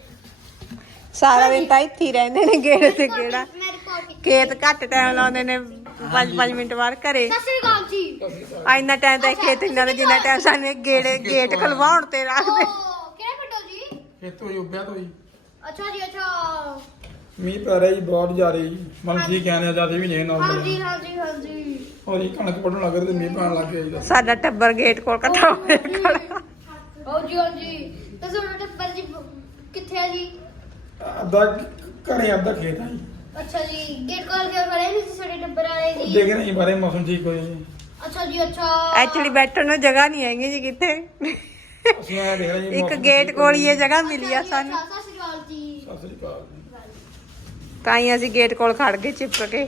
ਸਾਰਾ ਦਿਨ ਤਾਂ ਇੱਥੇ ਹੀ ਰਹਿੰਦੇ ਨੇ ਗੇੜ ਤੇ ਗੇੜਾ। ਮੈਂ ਰਿਪੋਰਟ ਕੀਤੀ। ਖੇਤ ਘੱਟ ਟਾਈਮ ਲਾਉਂਦੇ ਨੇ 5-5 ਮਿੰਟ ਬਾਅਦ ਘਰੇ। ਸਤਿ ਸ੍ਰੀ ਅਕਾਲ ਜੀ। ਆ ਇੰਨਾ ਟਾਈਮ ਤਾਂ ਖੇਤ ਇਹਨਾਂ ਦੇ ਜਿੰਨਾ ਟਾਈਮ ਸਾਨੂੰ ਇਹ ਗੇੜੇ ਗੇਟ ਖਲਵਾਉਣ ਤੇ ਉਹ ਰੱਖਦੇ ਕਿਹੜਾ ਪਿੰਡੋ ਜੀ? ਇਹ ਤੋਂ ਹੀ ਉੱਭਿਆ ਤੋਂ ਹੀ। ਅੱਛਾ ਜੀ ਅੱਛਾ। ਮੀਂਹ ਪੈ ਰਿਹਾ ਜੀ ਬਹੁਤ ਜ਼ਿਆਦਾ ਜੀ। ਮਨ ਠੀਕ ਕਹਿੰਦੇ ਜ਼ਿਆਦਾ ਵੀ ਨਹੀਂ ਨਾਰਮਲ ਹਾਂਜੀ ਹਾਂਜੀ ਹਾਂਜੀ। ਔਰ ਇਹ ਕਣਕ ਵੱਢਣ ਲੱਗ ਰਹੇ ਤੇ ਮੀਂਹ ਪੈਣ ਲੱਗ ਗਿਆ ਜੀ। ਸਾਡਾ ਟੱਬਰ ਗੇਟ ਕੋਲ ਇਕੱਠਾ ਹੋਇਆ ਖੜਾ। ਹੋ ਜੀ ਹੋ ਜੀ। ਤੇ ਤੁਹਾਡਾ ਟੱਬਰ ਜੀ ਕਿੱਥੇ ਆ ਜੀ? ਅੱਧਾ ਘਰੇ ਅੱਧਾ ਖੇਤ ਆ ਜੀ। ਅੱਛਾ ਜੀ ਗੇਟ ਕਾਲ ਕੇ ਖੜੇ ਨਹੀਂ ਸੀ ਸਾਡੇ ਟੱਬਰ ਵਾਲੇ ਉਹ ਜੀ ਦੇਖ ਰਹੇ ਬਾਰੇ ਮੌਸਮ ਠੀਕ ਹੋਇਆ ਜੀ। ਅੱਛਾ ਜੀ ਅੱਛਾ। ਐਕਚੁਅਲੀ ਬੈਠਣ ਨੂੰ ਜਗ੍ਹਾ ਨਹੀਂ ਹੈਗੀ ਜੀ ਕਿੱਥੇ। ਅਸੀਂ ਆਏ ਦੇਖ ਰਹੇ ਜੀ ਇੱਕ ਮੌਸਮ ਗੇਟ ਠੀਕ ਕੋਲ ਹੀ ਇਹ ਜਗ੍ਹਾ ਮਿਲੀ ਆ ਸਾਨੂੰ। ਸਤਿ ਸ੍ਰੀ ਅਕਾਲ ਜੀ। ਸਤਿ ਸ੍ਰੀ ਅਕਾਲ ਜੀ। ਤਾਂ ਹੀ ਅਸੀਂ ਗੇਟ ਕੋਲ ਖੜ ਗਏ ਚਿਪਕ ਕੇ।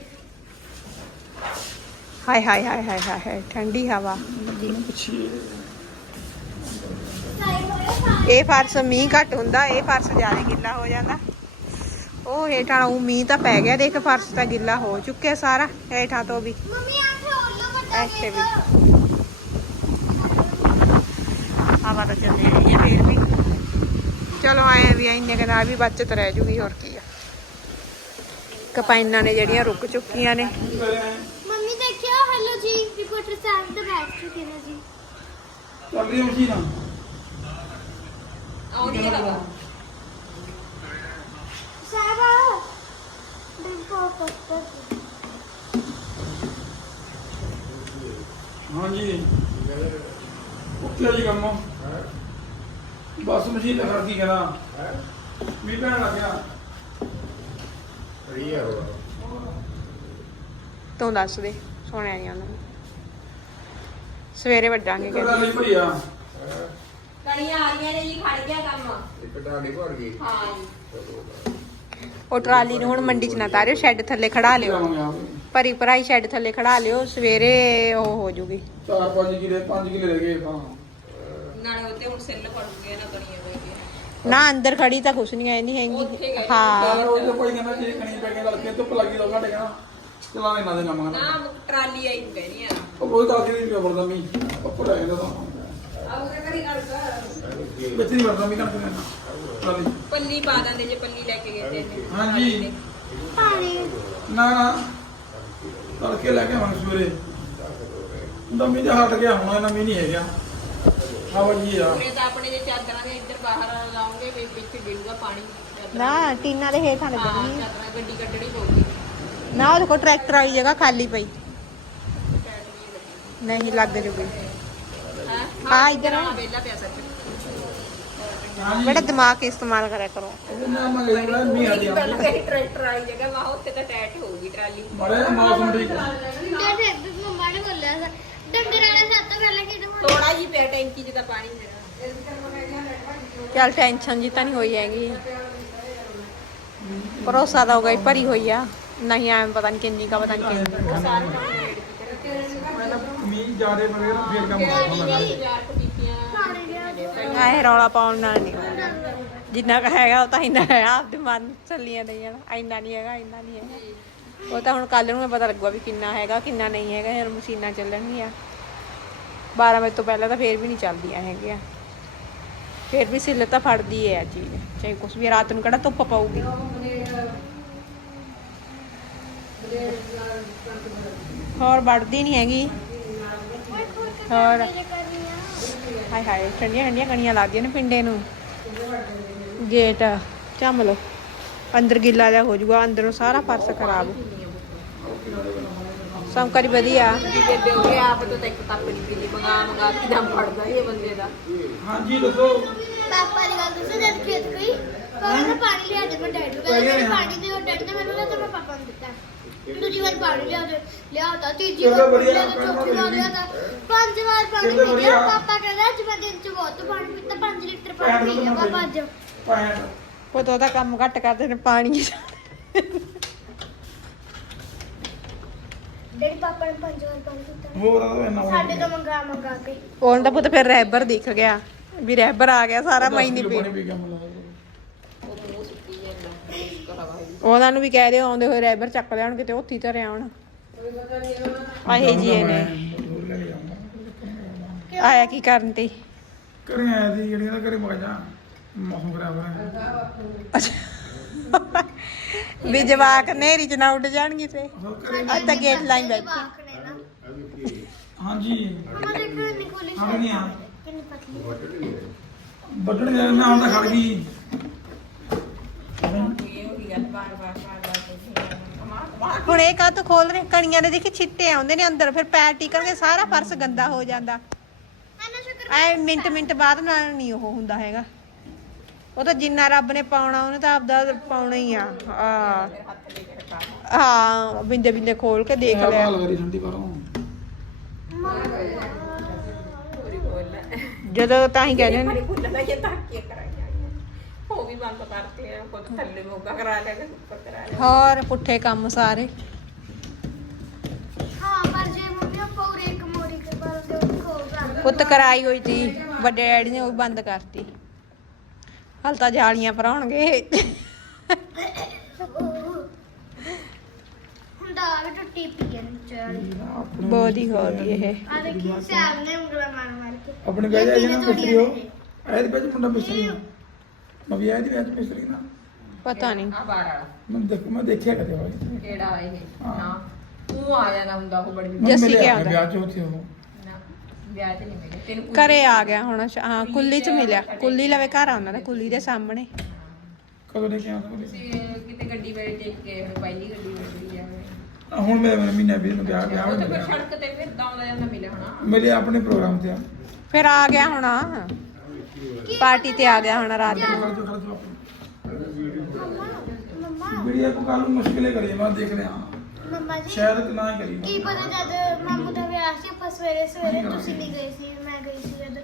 ਹਾਏ ਹਾਏ ਹਾਏ ਹਾਏ ਹਾਏ ਹਾਏ ਠੰਡੀ ਹਵਾ। ਜਿਹਨੂੰ ਪੁੱਛੀਏ ਇਹ ਫਰਸ਼ ਮੀਂਹ ਘੱਟ ਹੁੰਦਾ ਇਹ ਫਰਸ਼ ਜ਼ਿਆਦਾ ਗਿੱਲਾ ਹੋ ਜਾਂਦਾ। ਉਹ ਹੇਠਾਂ ਉਹ ਮੀਂਹ ਤਾਂ ਪੈ ਗਿਆ ਦੇਖ ਫਰਸ਼ ਤਾਂ ਗਿੱਲਾ ਹੋ ਚੁੱਕਿਆ ਸਾਰਾ ਹੇਠਾਂ ਤੋਂ ਵੀ। ਮੰਮੀ ਇੱਥੇ ਹਵਾ ਤਾਂ ਚੱਲੀ ਰਹੀ ਹੈ ਫੇਰ ਵੀ। ਚਲੋ ਆਏ ਵੀ ਇੰਨੇ ਕੁ ਨਾਲ ਵੀ ਬਚਤ ਰਹਿ ਜੂਗੀ ਹੋਰ ਕੀ ਆ। ਕਪਾਈਨਾਂ ਨੇ ਜਿਹੜੀਆਂ ਰੁਕ ਚੁੱਕੀਆਂ ਨੇ। ਮੰਮੀ ਦੇਖਿਓ ਹੈਲੋ ਜੀ ਰਿਪੋਰਟਰ ਸਾਹਿਬ ਤਾਂ ਬੈਠ ਚੁੱਕੇ ਨੇ ਜੀ। ਚੱਲ ਰਹੀ ਮਸ਼ੀਨ ਆ। ਆਉਣੀ ਹੈ ਹਵਾ ਸਾਹਿਬ ਦੇਖੋ ਪੱਤਰ ਹਾਂਜੀ। ਉੱਥੇ ਜੀ ਕੰਮ। ਬਸ ਮਸ਼ੀਨ ਲਗਾ ਕੀ ਕਰਾਂ? ਮੀਂਹ ਪੈਣ ਲੱਗ ਗਿਆ। ਤੂੰ ਦੱਸ ਦੇ ਸੁਣਿਆ ਨਹੀਂ ਉਹਨਾਂ ਨੂੰ। ਸਵੇਰੇ ਵੱਡਾਂਗੇ ਕਿਹੜਾ ਕਹਿੰਦੇ ਲਈ ਭਰੀ ਆ। ਕਣੀਆਂ ਆ ਰਹੀਆਂ ਨੇ ਜੀ ਖੜ ਗਿਆ ਕੰਮ। ਇੱਕ ਟਾੜੀ ਭਰ ਗਈ। ਹਾਂ। ਜੀ ਉਹ ਟਰਾਲੀ ਨੂੰ ਹੁਣ ਮੰਡੀ 'ਚ ਨਾ ਤਾਰਿਓ ਸ਼ੈੱਡ ਥੱਲੇ ਖੜਾ ਲਿਓ। ਭਰੀ ਭਰਾਈ ਸ਼ੈੱਡ ਥੱਲੇ ਖੜਾ ਲਿਓ ਸਵੇਰੇ ਉਹ ਹੋ ਜੂਗੀ। ਚਾਰ ਪੰਜ ਕਿਲੇ ਪੰਜ ਕਿਲੇ ਰਹਿ ਗਏ ਤਾਂ ਨਾਲੇ ਉੱਤੇ ਹੁਣ ਸਿੱਲ ਫੜ ਗਏ ਨਾ ਕਣੀਆਂ ਦੇ ਕੇ। ਨਾ ਅੰਦਰ ਖੜੀ ਤਾਂ ਕੁਛ ਨਹੀਂ ਐ ਨਹੀਂ ਹੈਗੀ। ਹਾਂ ਉਹ ਤੇ ਕੋਈ ਕਹਿੰਦਾ ਜੇ ਕਣੀ ਪੈ ਕੇ ਲੜਕੇ ਧੁੱਪ ਲੱਗੀ ਦੋ ਘੰਟੇ ਕਹਿੰਦਾ ਚਲਾਵੇ ਨਾ ਦੇ ਕੰਮ ਕਰਨਾ। ਨਾ ਟਰਾਲੀ ਆਈ ਨੂੰ ਕਹਿਨੀ ਆ। ਉਹ ਕੋਈ ਤਾਂ ਆਖਰੀ ਨਹੀਂ ਵਰਦਾ ਮੀ ਉੱਪਰ ਆ ਜਾਂਦਾ ਤਾਂ। ਆਉਗਾ ਕਰੀ ਗੱਲ ਕਰ। ਨਹੀਂ ਵਰਦਾ ਮੀ ਕਣਕ ਨੇ ਚਲੀ ਪੱਲੀ ਪਾ ਦਿੰਦੇ ਜੇ ਪੱਲੀ ਲੈ ਕੇ ਗਏ ਤੇ। ਹਾਂਜੀ। ਪਾਣੀ। ਨਾ ਨਾ। ਤੜਕੇ ਲੈ ਕੇ ਆਵਾਂਗੇ ਸਵੇਰੇ। ਦਮੀ ਤੇ ਹਟ ਗਿਆ ਹੁਣ ਇਹਨਾਂ ਮੀ ਨਹੀਂ ਹੈਗਾ। ਹਵਾ ਜੀ ਆ। ਪੂਰੇ ਤਾਂ ਆਪਣੇ ਜੇ ਚਾਦਰਾਂ ਦੇ ਇੱਧਰ ਬਾਹਰ ਲਾਉਂਗੇ ਵੀ ਵਿੱਚ ਗਿਰੂਗਾ ਪਾਣੀ। ਚਾਦਰਾਂ ਨਾ ਟੀਨਾ ਦੇ ਹੇਠਾਂ ਹਾਂ ਲੱਗਣੀ ਚਾਦਰਾਂ ਗੱਡੀ ਕੱਢਣੀ ਪਊਗੀ। ਨਾ ਉਹਦੇ ਕੋਲ ਟਰੈਕਟਰ ਵਾਲੀ ਜਗ੍ਹਾ ਖਾਲੀ ਪਈ। ਨਹੀਂ ਲੱਗ ਜੂਗੀ। ਹਾਂ? ਹਾਂ, ਇੱਧਰ ਆ। ਹਾਂ ਵੇਲਾ ਪਿਆ ਸੱਚ। ਹਾਂਜੀ ਬੜਾ ਦਿਮਾਗ ਇਸਤੇਮਾਲ ਕਰਿਆ ਕਰੋ। ਉਹਨਾਂ ਮੈਂ ਲੈ ਬੜਾ ਮੀ ਆ ਗਿਆ। ਪਹਿਲਾਂ ਕਹੀ ਟਰੈਕਟਰ ਵਾਲੀ ਜਗ੍ਹਾ ਵਾ ਉੱਥੇ ਤਾਂ ਟੈਟ ਹੋਊਗੀ ਟਰਾਲੀ। ਬੜੇ ਮੌਸਮ ਠੀਕ ਆ। ਤੇ ਫਿਰ ਮੰਮਾ ਨੇ ਬੋਲਿਆ ਸੀ ਡੰਗਰ ਵਾਲੇ ਸਾਥ ਤੋਂ ਪਹਿਲਾਂ ਕਿਹੜਾ ਹੁਣ ਥੋੜਾ ਜੀ ਪਿਆ ਟੈਂਕੀ 'ਚ ਤਾਂ ਪਾਣੀ ਹੈਗਾ ਚੱਲ ਟੈਨਸ਼ਨ ਜੀ ਤਾਂ ਨਹੀਂ ਹੋਈ ਹੈਗੀ। ਭਰੋਸਾ ਤਾਂ ਹੋ ਗਈ ਭਰੀ ਹੋਈ ਆ। ਨਹੀਂ ਐਵੇਂ ਪਤਾ ਨਹੀਂ ਕਿੰਨੀ ਕਾ ਪਤਾ ਨਹੀਂ ਕਿੰਨੀ ਕੁ। ਸਾਰੇ ਕੰਮ ਰੇਡ ਕੀਤੇ ਮੀ ਜਾਰੇ ਵਗੈਰਾ ਫੇਰ ਕੰਮ ਪਾਣੀ ਲਿਆ ਐ ਰੌਲਾ ਪਾਉਣ ਨਾਲ ਨਹੀਂ ਜਿੰਨਾ ਕੁ ਹੈਗਾ ਉਹ ਤਾਂ ਇੰਨਾ ਹੈ, ਆਪਦੇ ਮਨ ਚੱਲੀਆਂ ਨਹੀਂ ਜਾਣਾ ਇੰਨਾ ਨਹੀਂ ਹੈਗਾ, ਇੰਨਾ ਨਹੀਂ ਹੈਗਾ। ਉਹ ਤਾਂ ਹੁਣ ਕੱਲ ਨੂੰ ਪਤਾ ਲੱਗੂਗਾ ਵੀ ਕਿੰਨਾ ਹੈਗਾ, ਕਿੰਨਾ ਨਹੀਂ ਹੈਗਾ ਹੁਣ ਮਸ਼ੀਨਾਂ ਚੱਲਣਗੀਆਂ। 12 ਵਜੇ ਤੋਂ ਪਹਿਲਾਂ ਤਾਂ ਫੇਰ ਵੀ ਨਹੀਂ ਚੱਲਦੀਆਂ ਹੈਗੀਆਂ। ਫੇਰ ਵੀ ਸਿੱਲ ਤਾਂ ਫੜਦੀ ਹੈ ਆ ਚੀਜ਼। ਚਾਹੇ ਕੁਛ ਵੀ ਰਾਤ ਨੂੰ ਕਿਹੜਾ ਧੁੱਪ ਪਾਊਗੀ। ਹੋਰ ਵੜਦੀ ਨਹੀਂ ਹੈਗੀ। ਹੋਰ ਹਾਏ ਹਾਏ ਠੰਡੀਆਂ ਠੰਡੀਆਂ ਕਣੀਆਂ ਲੱਗਦੀਆਂ ਨੇ ਪਿੰਡੇ ਨੂੰ। ਗੇਟ ਝੰਮ ਲਓ। ਅੰਦਰ ਗਿੱਲਾ ਜਿਹਾ ਹੋ ਜਾਊਗਾ ਅੰਦਰੋਂ ਸਾਰਾ ਫਰਸ਼ ਖਰਾਬ। ਸੰਕਰੀ ਵਧੀਆ। ਜੀ ਬੇਬੇ ਹੋ ਗਿਆ ਆਪ ਤੋਂ ਤਾਂ ਇੱਕ ਕੱਪ ਨਹੀਂ ਪੀਲੀ ਮੰਗਾ ਮੰਗਾ ਕੇ ਦਮ ਫੜਦਾ ਇਹ ਬੰਦੇ ਦਾ। ਹਾਂਜੀ ਦੱਸੋ। ਪਾਪਾ ਦੀ ਗੱਲ ਦੱਸੋ ਜਦ ਖੇਤ ਗਈ ਪਾਪਾ ਨੇ ਪਾਣੀ ਲਿਆ ਦੇ ਮੈਂ ਡੈਡ ਨੂੰ। ਕਹਿੰਦਾ ਮੈਨੂੰ ਪਾਣੀ ਦਿਓ ਡੈਡ ਨੇ ਮੈਨੂੰ ਤਾਂ ਮੈਂ ਪਾਪਾ ਨੂੰ ਦਿੱਤਾ। ਦੂਜੀ ਵਾਰ ਪਾਣੀ ਲਿਆ ਦੇ ਲਿਆ ਤਾਂ ਤੀਜੀ ਚਲੋ ਵਾਰ ਵਧੀਆ, ਲਿਆ ਤਾਂ ਚੌਥੀ ਵਾਰ ਲਿਆ ਤਾਂ ਪੰਜ ਵਾਰ ਪਾਣੀ ਚਲੋ ਪੀ ਲਿਆ ਵਧੀਆ। ਪਾਪਾ ਕਹਿੰਦਾ ਅੱਜ ਮੈਂ ਦਿਨ ਚ ਬਹੁਤ ਪਾਣੀ ਪੀਤਾ 5 ਲੀਟਰ ਪਾਣੀ ਪੀ ਲਿਆ ਪਾਪਾ ਅੱਜ। ਪੈਣ ਉਹ ਤਾਂ ਉਹਦਾ ਕੰਮ ਘੱਟ ਕਰਦੇ ਨੇ ਪਾਣੀ ਡੈਡੀ ਪਾਪਾ ਨੇ ਪੰਜ ਵਾਰ ਪਾਣੀ ਪੀਤਾ। ਹੋਰ ਆ ਇੰਨਾ ਸਾਡੇ ਤੋਂ ਮੰਗਾ ਮੰਗਾ ਕੇ। ਉਹਨਾਂ ਦਾ ਪੁੱਤ ਫਿਰ ਰਹਿਬਰ ਦਿਖ ਗਿਆ। ਵੀ ਰਹਿਬਰ ਆ ਗਿਆ ਸਾਰਾ ਮੈਂ ਹੀ ਨਹੀਂ ਪੀ ਪੀ ਗਿਆ ਮੈਨੂੰ ਉਹਨਾਂ ਨੂੰ ਵੀ ਕਹਿ ਦਿਓ ਆਉਂਦੇ ਹੋਏ ਰਹਿਬਰ ਚੱਕ ਲਿਆਉਣ ਕਿਤੇ ਉੱਥੇ ਹੀ ਧਰੇ ਆਉਣ ਆਹੇ ਜੀ ਨੇ ਆਇਆ ਕੀ ਕਰਨ ਤੇ? ਕਰੇ ਆਇਆ ਸੀ ਜਿਹੜੀਆਂ ਦਾ ਕਰੇ ਮਗਜਾ ਮੌਸਮ ਖਰਾਬ ਹੋਇਆ। ਵੀ ਜਵਾਕ ਨੇਰੀ ਚ ਨਾ ਉੱਡ ਜਾਣਗੇ ਤੇ ਅੱਜ ਤਾਂ ਗੇਟ ਲਾਈਨ ਬੈਠੀ। ਹਾਂਜੀ। ਮਮਾ ਦੇਖੋ ਹਾਂ ਵੱਢਣ ਜਾ ਨਾ ਹੁਣ ਤਾਂ ਖੜ ਗਈ। ਹੁਣ ਇਹ ਕਾਹ ਤੋਂ ਖੋਲ ਰਹੇ? ਕਣੀਆਂ ਦੇ ਦੇਖੀ ਛਿੱਟੇ ਆਉਂਦੇ ਨੇ ਅੰਦਰ ਫਿਰ ਪੈਰ ਟਿਕਣਗੇ ਸਾਰਾ ਫਰਸ਼ ਗੰਦਾ ਹੋ ਜਾਂਦਾ। ਐ ਮਿੰਟ ਮਿੰਟ ਬਾਅਦ ਨਾਲ ਨਹੀਂ ਉਹ ਹੁੰਦਾ ਹੈਗਾ। ਉਹ ਤਾਂ ਜਿੰਨਾ ਰੱਬ ਨੇ ਪਾਉਣਾ ਉਹਨੇ ਤਾਂ ਆਪਦਾ ਪਾਉਣਾ ਹੀ ਆ। ਆ ਹਾਂ ਬਿੰਦੇ ਬਿੰਦੇ ਖੋਲ ਕੇ ਦੇਖ ਲਿਆ। ਕਰੀ ਜਦੋਂ ਤਾਂ ਹੀ ਕਹਿੰਦੇ ਨੇ। ਬੜੀ ਖੁੱਲਦਾ ਇਹ ਤਾਂ ਕੀ ਕਰਾਂਗੇ ਉਹ ਵੀ ਬੰਦ ਕਰਤੇ ਆ ਖੁਦ ਥੱਲੇ ਮੋਗਾ ਕਰਾ ਲਿਆ ਉੱਪਰ ਕਰਾ ਲਿਆ। ਹੋਰ ਪੁੱਠੇ ਕੰਮ ਸਾਰੇ। ਹਾਂ ਪਰ ਜੇ ਮੰਮੀ ਆਪਾਂ ਉਰੇ ਇੱਕ ਮੋਰੀ ਕੇ ਪਰ ਤੇ ਉਹ ਖੋਗਾ ਪੁੱਤ ਕਰਾਈ ਹੋਈ ਸੀ ਵੱਡੇ ਡੈਡੀ ਨੇ ਉਹ ਵੀ ਬੰਦ ਕਰਤੀ। ਹਲ ਤਾਂ ਜਾਲੀਆਂ ਭਰਾਉਣਗੇ। ਹੁੰਦਾ ਵੀ ਟੁੱਟੀ ਨੀਚੇ ਵਾਲੀ ਬਹੁਤ ਹੀ ਹੋ ਗਈ ਇਹ। ਆ ਦੇਖੀ ਸੈਮ ਨੇ ਉਂਗਲਾਂ ਮਾਰ ਮਾਰ ਆਪਣੇ ਬਹਿ ਜਾ ਇਹ ਇਹਨਾਂ ਤਿੰਨ ਮਿਸਤਰੀ ਹੋ। ਤੋੜੀਆਂ ਐਦ ਬਹਿ ਜਾ ਮੁੰਡਾ ਮਿਸਤਰੀ ਆ। ਮੈਂ ਵੀ ਐਦ ਵਿੱਚ ਮਿਸਤਰੀ ਨਾ ਪਤਾ ਨਹੀਂ ਆ ਬਾੜ ਵਾਲਾ। ਮੈਂ ਦੇਖ ਮੈਂ ਦੇਖਿਆ ਕਦੇ ਹੋਈ ਕਿਹੜਾ ਇਹ। ਨਾ ਉਹ ਆ ਜਾਂਦਾ ਹੁੰਦਾ ਉਹ ਬੜੀ ਜੱਸੀ ਮਿਲਿਆ ਕਿਹਾ ਆਪਣੇ ਉਹਦਾ? ਵਿਆਹ ਚ ਉੱਥੇ ਉਹ। ਨਾ ਵਿਆਹ ਤੇ ਨਹੀਂ ਮਿਲੇ ਤੈਨੂੰ ਘਰੇ ਆ ਗਿਆ ਹੁਣ ਸ਼- ਹਾਂ ਕੁੱਲੀ ਚ ਮਿਲਿਆ। ਕੁੱਲੀ ਲਵੇ ਘਰ ਆ ਉਹਨਾਂ ਦਾ ਕੁੱਲੀ ਦੇ ਸਾਹਮਣੇ। ਕਦੋਂ ਲੈ ਕੇ ਆਉਂਦਾ ਤੁਸੀਂ ਕਿਤੇ ਗੱਡੀ ਵੇਲੇ ਦੇਖ ਕੇ ਹੁਣ ਪਹਿਲੀ ਗੱਡੀ ਮਿਲੀ ਆ ਹੁਣ ਮੇਰੇ ਮਹੀਨੇ ਵੀ ਨੂੰ ਵਿਆਹ ਵਿਆਹ ਉਹ ਤਾਂ ਫਿਰ ਮੇਰਾ। ਸੜਕ ਤੇ ਫਿਰ ਆਉਂਦਾ ਜਾਂਦਾ ਮਿਲਿਆ ਹੋਣਾ। ਮਿਲਿਆ ਆਪਣੇ ਪ੍ਰੋਗਰਾਮ ਤੇ ਆ। ਫਿਰ ਆ ਗਿਆ ਹੁਣ। ਪਾਰਟੀ ਤੇ ਆ ਗਿਆ ਹੁਣ ਰਾਤ ਨੂੰ। ਵੀਡੀਓ ਕੋ ਕੱਲ ਮੁਸ਼ਕਿਲੇ ਕਰੀ ਮੈਂ ਦੇਖ ਰਿਹਾ ਮੰਮਾ ਜੀ ਸ਼ਾਇਦ ਕਿ ਨਾ ਹੀ ਕਰੀ ਕੀ ਪਤਾ ਜਦ ਮਾਮੂ ਦਾ ਵਿਆਹ ਸੀ ਆਪਾਂ ਸਵੇਰੇ ਸਵੇਰੇ ਤੁਸੀਂ ਨਹੀਂ ਗਏ ਸੀ ਮੈਂ ਗਈ ਸੀ ਜਦ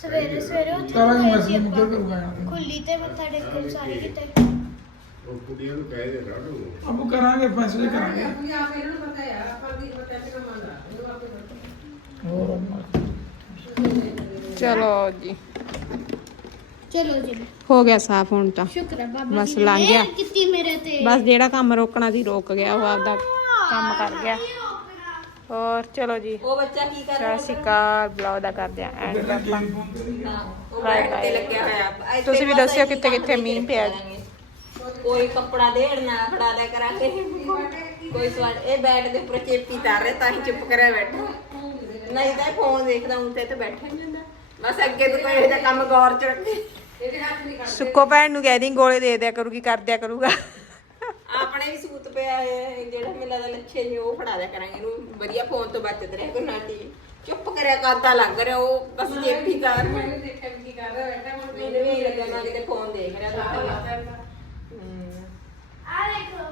ਸਵੇਰੇ ਸਵੇਰੇ ਉੱਥੇ ਕਰਾਂਗੇ ਗਏ ਮੈਂ ਸੀ ਇਸ ਨੂੰ ਆਪਾਂ। ਕਰੂੰਗਾ ਯਾਰ। ਖੁੱਲੀ ਤੇ ਮੱਥਾ ਟੇਕਣ ਸਾਰੇ ਕਿਤੇ। ਅਬ ਕਰਾਂਗੇ ਫੈਸਲੇ ਕਰਾਂਗੇ। ਹੋਰ ਚਲੋ ਜੀ। ਚਲੋ ਜੀ। ਹੋ ਗਿਆ ਸਾਫ਼ ਹੁਣ ਤਾਂ। ਸ਼ੁਕਰ ਹੈ ਬਾਬਾ ਬਸ ਜੀ ਨੇ ਲੰਘ ਗਿਆ। ਮਿਹਰ ਕੀਤੀ ਮੇਰੇ ਤੇ। ਬਸ ਜਿਹੜਾ ਕੰਮ ਰੋਕਣਾ ਸੀ ਰੋਕ ਗਿਆ ਉਹ ਆਪਦਾ ਕੰਮ ਕਰ ਗਿਆ। ਹੋਰ ਚਲੋ ਜੀ। ਉਹ ਬੱਚਾ ਕੀ ਕਰ ਸਤਿ ਸ਼੍ਰੀ ਅਕਾਲ ਬਲੌਗ ਦਾ ਕਰਦੇ ਆ ਐਂਡ ਆਪਾਂ। ਉਹ ਬੈਠ ਤੇ। ਲੱਗਿਆ ਹੋਇਆ। ਇੱਥੇ ਤੁਸੀਂ ਵੀ ਬਸ ਦੱਸਿਓ ਕਿੱਥੇ ਕਿੱਥੇ ਮੀਂਹ ਪਿਆ। ਕਰਾਂਗੇ। ਕੋਈ ਕੱਪੜਾ ਦੇੜ ਨਾ ਫੜਾ ਲਿਆ ਕਰਾਂਗੇ। ਕੋਈ ਸਵਾਲ ਇਹ ਬੈਠ ਦੇ ਉੱਪਰ ਚੇਪੀ ਤਾਰ ਰਿਹਾ ਤਾਂ ਹੀ ਚੁੱਪ ਕਰਿਆ ਬੈਠਾ। ਨਹੀਂ ਤਾਂ ਫੋਨ ਦੇਖਦਾ ਹੁਣ ਤੇ ਤੇ ਬੈਠਾ ਹੀ ਜਾਂਦਾ ਬਸ ਅੱਗੇ ਤੋਂ ਕੋਈ ਇਹੋ ਜਿਹਾ ਕੰਮ ਗੌਰ ਚ ਰੱਖੇ। ਸੁੱਕੋ ਭੈਣ ਨੂੰ ਕਹਿ ਦੀ ਗੋਲੇ ਦੇ ਦਿਆ ਕਰੂਗੀ ਕਰ ਦਿਆ ਕਰੂਗਾ। ਆਪਣੇ ਵੀ ਸੂਤ ਪਿਆ ਹੈ ਜਿਹੜਾ ਮੇਲਾ ਦਾ ਲੱਛੇ ਨੇ ਉਹ ਫੜਾ ਦਿਆ ਕਰਾਂਗੇ ਇਹਨੂੰ। ਵਧੀਆ ਫੋਨ ਤੋਂ ਬਚਤ ਰਿਹਾ ਕੋਈ ਨਾ ਟੀ ਚੁੱਪ ਕਰਿਆ ਕਰਦਾ ਲੱਗ ਰਿਹਾ ਉਹ ਬਸ ਜੇਪੀ ਤਾਰ ਮੈਨੂੰ ਦੇਖਿਆ ਕੀ ਕਰ ਰਿਹਾ ਬੈਠਾ ਮੈਨੂੰ ਵੀ ਲੱਗਿਆ ਮੈਂ ਕਿਤੇ ਫੋਨ ਦੇਖ ਰਿਹਾ ਤਾਂ ਆ ਦੇਖੋ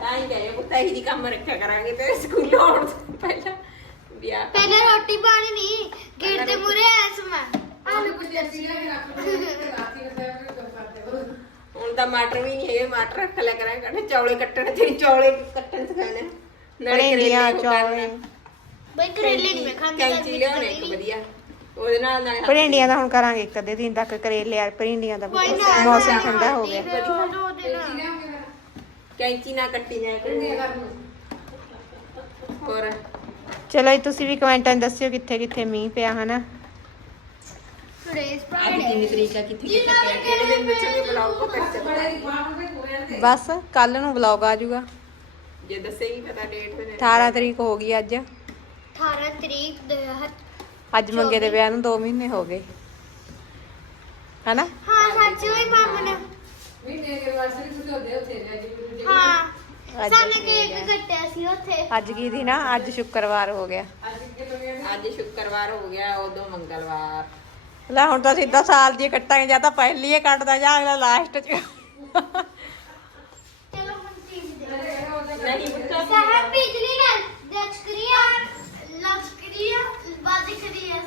ਤਾਂ ਹੀ ਕਹੇ ਪੁੱਤ ਇਹੀ ਦੀ ਕੰਮ ਰੱਖਿਆ ਕਰਾਂਗੇ ਤੇ ਸਕੂਲ ਆਉਣ ਤੋਂ ਪਹਿਲਾਂ। ਵਿਆਹ ਪਹਿਲੇ ਰੋਟੀ ਪਾਣੀ ਨਹੀਂ ਗੇਟ ਦੇ ਮੂਰੇ ਐਸ ਮੈਂ। ਆਲੂ ਪੁੱਤਰ ਸੀ ਹੁਣ ਤਾਂ ਮਟਰ ਵੀ ਨਹੀਂ ਹੈਗੇ ਮਟਰ ਰੱਖ ਲਿਆ ਕਰਾਂਗੇ ਕਹਿੰਦੇ ਚੌਲੇ ਕੱਟਣ ਜਿਹੜੀ ਚੌਲੇ ਕੱਟਣ ਸਿਖਾਣੇ ਨਾਲੇ ਕਰੇਲੇ ਕਰਨੇ। ਚੌਲੇ। ਬਈ ਕਰੇਲੇ ਨਹੀਂ ਮੈਂ ਖਾਂਦੀ ਕੈਂਚੀ ਲਿਆਉਣੇ ਇੱਕ ਵਧੀਆ। ਉਹਦੇ ਨਾਲ ਨਾਲੇ ਹੱਥ ਭਰਿੰਡੀਆਂ ਦਾ ਹੁਣ ਕਰਾਂਗੇ ਇੱਕ ਅੱਧੇ ਦਿਨ ਤੱਕ ਕਰੇਲੇ ਆ ਭਰਿੰਡੀਆਂ ਦਾ ਵੀ ਨਾ ਮੌਸਮ ਠੰਡਾ ਹੋ ਗਿਆ। ਕੈਂਚੀ ਨਾਲ ਕੱਟੀ ਜਾਏ। ਕਰਨੀ ਹੋਰ? ਚਲੋ ਜੀ ਤੁਸੀਂ ਵੀ ਕਮੈਂਟਾਂ 'ਚ ਦੱਸਿਓ ਕਿੱਥੇ ਕਿੱਥੇ ਮੀਂਹ ਪਿਆ ਹਨਾ? ਟੁਡੇਜ਼ ਅੱਜ ਫਰਾਈਡੇ ਕਿੰਨੀ ਤਰੀਕ ਆ ਕਿੱਥੇ ਕਿੱਥੇ ਪਿਆ? ਕਿਹੜੇ ਦਿਨ ਵਿੱਚ ਵੀ ਬੁਲਾਓ ਕੋ ਕਰ ਬਸ ਕੱਲ ਨੂੰ ਵਲੌਗ ਆ ਜਾਊਗਾ। ਜੇ ਦੱਸੇਗੀ ਪਤਾ ਡੇਟ ਤੇ। 18 ਤਰੀਕ ਹੋ ਗਈ ਅੱਜ। 18 ਤਰੀਕ ਦੇ ਹੱਥ- ਅੱਜ ਮੰਗੇ ਦੇ ਵਿਆਹ ਨੂੰ 2 ਮਹੀਨੇ ਹੋ ਗਏ। ਹਨਾ? ਹਾਂ ਸੱਚ ਹੋਈ ਮਾਮਾ ਨੇ ਅੱਜ ਸਾਨੇ ਅਸੀਂ ਕੇਕ ਗਏ। ਕੱਟਿਆ ਸੀ ਉੱਥੇ। ਅੱਜ ਕੀ ਦਿਨ ਆ? ਅੱਜ ਸ਼ੁੱਕਰਵਾਰ ਹੋ ਗਿਆ। ਅੱਜ ਸ਼ੁੱਕਰਵਾਰ ਹੋ ਗਿਆ ਉਦੋਂ ਮੰਗਲਵਾਰ। ਲੈ ਹੁਣ ਤਾਂ ਸਿੱਧਾ ਸਾਲ ਦੀ ਕੱਟਾਂਗੇ ਜਾਂ ਤਾਂ ਪਹਿਲੀ ਹੀ ਕੱਟਦਾ ਜਾਂ ਅਗਲਾ ਲਾਸਟ ਚ। ਚਲੋ ਹੁਣ ਚੀਜ਼ ਦੇ। ਨਹੀਂ ਪੁੱਤ ਸਾਹਿਬ ਬਿਜਲੀ ਨਾਲ ਦਕਸ਼ਕਰੀਆ ਲਕਸ਼ਕਰੀਆ ਬਾਦ ਕਰੀਆ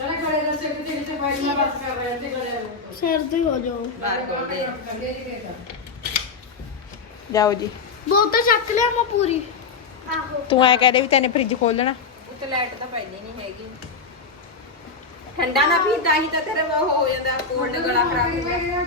ਕੋਮਾ ਪਾਣੀ ਸਿਰ ਤੇ ਹੋ ਜਾਓ। ਬਾਹਰ ਕੋਲ ਦੇ ਜਾਓ ਜੀ। ਬਹੁਤ ਤਾਂ ਚੱਕ ਲਿਆ ਮੈਂ ਪੂਰੀ। ਆਹੋ। ਤੂੰ ਐ ਕਹਦੇ ਵੀ ਤੈਨੇ ਫ੍ਰਿਜ ਖੋਲਣਾ ਉੱਤੇ ਲਾਈਟ ਤਾਂ ਪੈਣੀ ਨਹੀਂ ਹੈਗੀ। ਠੰਡਾ ਨਾ ਪੀਂਦਾ ਹੀ ਤਾਂ ਤੇਰੇ ਉਹ ਹੋ ਜਾਂਦਾ ਕੋਲਡ ਗਲਾ ਖਰਾਬ ਹੋ ਗਿਆ।